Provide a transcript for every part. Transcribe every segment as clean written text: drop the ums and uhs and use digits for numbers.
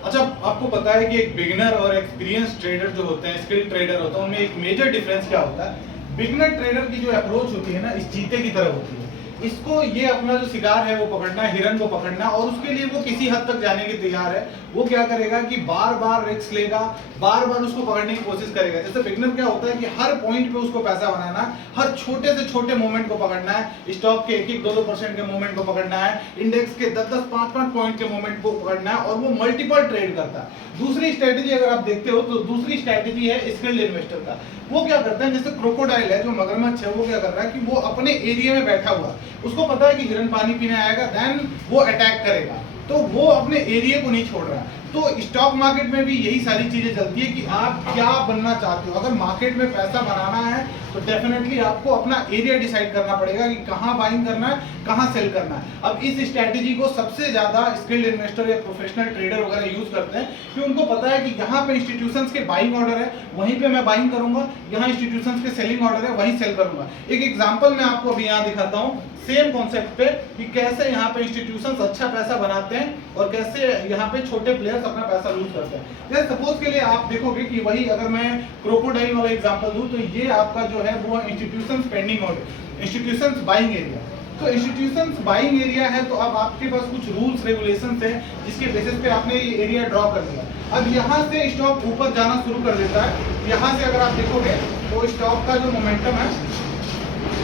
अच्छा, आपको पता है कि एक बिगिनर और एक्सपीरियंस ट्रेडर जो होते हैं, स्किल ट्रेडर होता है, उनमें एक मेजर डिफरेंस क्या होता है। बिगिनर ट्रेडर की जो अप्रोच होती है ना, इस चीते की तरह होती है। इसको ये अपना जो शिकार है वो पकड़ना है, हिरन को पकड़ना, और उसके लिए वो किसी हद तक जाने के तैयार है। वो क्या करेगा कि बार बार रिस्क लेगा, बार बार उसको पकड़ने की कोशिश करेगा। जैसे बिगिनर क्या होता है कि हर पॉइंट पे उसको पैसा बनाना है, हर छोटे से छोटे मोमेंट को पकड़ना है, स्टॉक के 1-2% के मोमेंट को पकड़ना है, इंडेक्स के 10-10, 5-5 पॉइंट के मोमेंट को पकड़ना है, और वो मल्टीपल ट्रेड करता है। दूसरी स्ट्रेटेजी अगर आप देखते हो तो दूसरी स्ट्रेटेजी है स्किल्ड इन्वेस्टर का। वो क्या करता है, जैसे क्रोकोडाइल है, जो मगरमच्छ है, वो क्या कर रहा है कि वो अपने एरिया में बैठा हुआ, उसको पता है कि हिरन पानी पीने आएगा, देन वो अटैक करेगा, तो वो अपने एरिया को नहीं छोड़ रहा है। तो स्टॉक मार्केट में भी यही सारी चीजें चलती है कि आप क्या बनना चाहते हो। अगर मार्केट में पैसा बनाना है तो डेफिनेटली आपको अपना एरिया डिसाइड करना पड़ेगा कि कहाँ बाइंग करना है, कहाँ सेल करना है। अब इस स्ट्रैटेजी को सबसे ज्यादा स्किल्ड इन्वेस्टर या प्रोफेशनल ट्रेडर वगैरह यूज करते हैं, कि उनको पता है कि यहाँ पे इंस्टीट्यूशंस के बाइंग ऑर्डर है, वहीं पे मैं बाइंग करूंगा, यहाँ इंस्टीट्यूशंस के सेलिंग ऑर्डर है, वहीं सेल करूंगा। एक एग्जांपल मैं आपको अभी यहाँ दिखाता हूँ सेम कॉन्सेप्ट पे, कि कैसे यहाँ पे इंस्टीट्यूशंस अच्छा पैसा बनाते हैं और कैसे यहाँ पे छोटे प्लेयर्स अपना पैसा लूज करते हैं। जैसे सपोज के लिए आप देखोगे कि वही अगर मैं क्रोकोडाइल वाला एग्जांपल दूं, तो ये आपका जो है वो institutions pending order, institutions buying area. तो इंस्टीट्यूशंस बाइंग एरिया है, तो अब आपके पास कुछ रूल्स रेगुलेशंस है जिसके बेसिस पे आपने ये एरिया ड्रॉ कर दिया। अब यहाँ से स्टॉक ऊपर जाना शुरू कर देता है। यहाँ से अगर आप देखोगे तो स्टॉक का जो मोमेंटम है,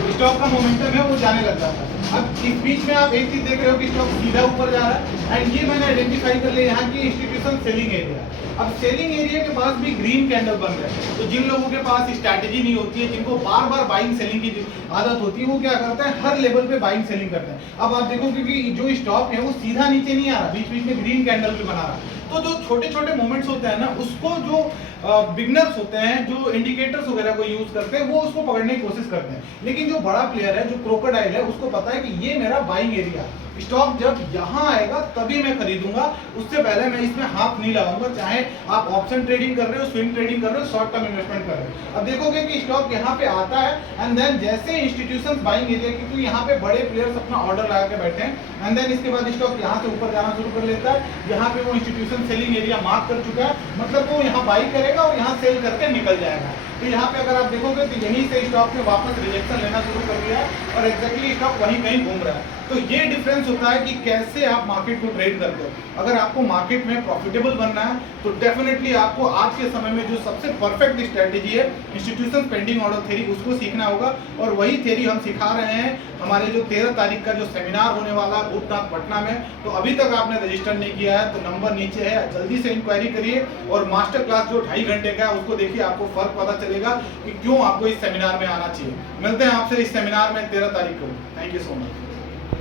स्टॉक का मोमेंटम है वो जाने लग जाता है। अब इस बीच में आप एक चीज देख रहे हो कि स्टॉक सीधा ऊपर जा रहा है, एंड ये मैंने आइडेंटिफाई कर लिया यहाँ की इंस्टीट्यूशन सेलिंग एरिया। अब सेलिंग एरिया के पास भी ग्रीन कैंडल बन रहे हैं, तो जिन लोगों के पास स्ट्रैटेजी नहीं होती है, जिनको बार बार बाइंग सेलिंग की आदत होती है, वो क्या करते हैं, हर लेवल पे बाइंग सेलिंग करते हैं। अब आप देखो कि जो स्टॉक है वो सीधा नीचे नहीं आ रहा, बीच बीच में ग्रीन कैंडल भी बना रहा है। तो जो छोटे छोटे मोमेंट्स होते हैं ना, उसको जो बिगनर्स होते हैं, जो इंडिकेटर्स वगैरह को यूज करते हैं, वो उसको पकड़ने की कोशिश करते हैं। लेकिन जो बड़ा प्लेयर है, जो क्रोकोडाइल है, उसको पता है कि ये मेरा बाइंग एरिया, स्टॉक जब यहाँ आएगा तभी मैं खरीदूंगा, उससे पहले मैं इसमें हाथ नहीं लगाऊंगा। चाहे आप ऑप्शन ट्रेडिंग कर रहे हो, स्विंग ट्रेडिंग कर रहे हो, शॉर्ट टर्म इन्वेस्टमेंट कर रहे हो। अब देखोगे कि स्टॉक यहाँ पे आता है, एंड देन जैसे इंस्टीट्यूशंस बाइंग एरिया, क्योंकि यहाँ पे बड़े प्लेयर्स अपना ऑर्डर लगा के बैठे हैं, एंड देन इसके बाद स्टॉक यहाँ से ऊपर जाना शुरू कर लेता है। यहाँ पे वो इंस्टीट्यूशन सेलिंग एरिया मार्क कर चुका है, मतलब वो यहाँ बाई करेगा और यहाँ सेल करके निकल जाएगा। तो यहाँ पे अगर आप देखोगे तो यहीं से स्टॉक ने वापस रिजेक्शन लेना शुरू कर दिया है, और एग्जैक्टली स्टॉक वहीं कहीं घूम रहा है। तो ये डिफरेंस होता है कि कैसे आप मार्केट को ट्रेड करते हो। अगर आपको मार्केट में प्रॉफिटेबल बनना है तो डेफिनेटली आपको आज के समय में जो सबसे परफेक्ट स्ट्रेटेजी है, इंस्टीट्यूशन पेंडिंग ऑर्डर थ्योरी, उसको सीखना होगा। और वही थ्योरी हम सिखा रहे हैं हमारे जो 13 तारीख का जो सेमिनार होने वाला है भूतनाथ पटना में। तो अभी तक आपने रजिस्टर नहीं किया है तो नंबर नीचे है, जल्दी से इंक्वायरी करिए, और मास्टर क्लास जो 2.5 घंटे का है उसको देखिए, आपको फर्क पता चलेगा कि क्यों आपको इस सेमिनार में आना चाहिए। मिलते हैं आपसे इस सेमिनार में 13 तारीख को। Thank you so much.